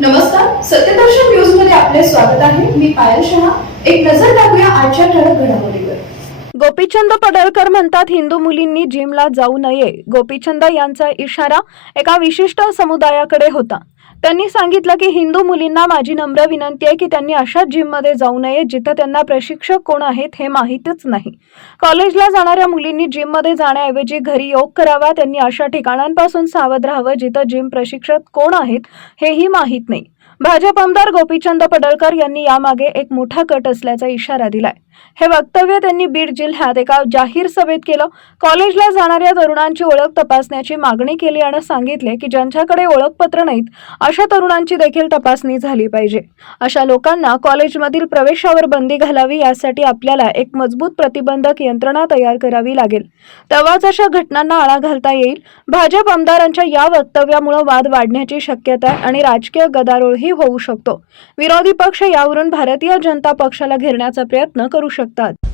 नमस्कार सत्यदर्शन न्यूजमध्ये आपले स्वागत आहे. मी पायल शहा. एक नजर टाकूया आजच्या ठळक घडामोडीवर. गोपीचंद पडळकर म्हणतात हिंदू मुलींनी जिमला जाऊ नये. गोपीचंद यांचा इशारा एका विशिष्ट समुदायाकडे होता. त्यांनी सांगितलं की हिंदू मुलींना माझी नम्र विनंती आहे की त्यांनी अशा जिममध्ये जाऊ नये जिथं त्यांना प्रशिक्षक कोण आहेत हे माहीतच नाही. कॉलेजला जाणाऱ्या मुलींनी जिममध्ये जाण्याऐवजी घरी योग करावा त्यांनी अशा ठिकाणांपासून सावध राहावं जिथं जिम प्रशिक्षक कोण आहेत हेही माहीत नाही. भाजप आमदार गोपीचंद पडळकर यांनी यामागे एक मोठा कट असल्याचा इशारा दिलाय. हे वक्तव्य त्यांनी बीड जिल्ह्यात एका जाहीर सभेत केलं. कॉलेजला जाणाऱ्या तरुणांची ओळख तपासण्याची मागणी केली आणि सांगितले की ज्यांच्याकडे ओळखपत्र नाहीत अशा तरुणांची देखील तपासणी झाली पाहिजे. अशा लोकांना कॉलेजमधील प्रवेशावर बंदी घालावी यासाठी आपल्याला एक मजबूत प्रतिबंधक यंत्रणा तयार करावी लागेल. तेव्हाच अशा घटनांना आळा घालता येईल. भाजप आमदारांच्या या वक्तव्यामुळे वाद वाढण्याची शक्यता आहे आणि राजकीय गदारोळही होऊ शकतो. विरोधी पक्ष यावरून भारतीय जनता पक्षाला घेरण्याचा प्रयत्न करू शकतात.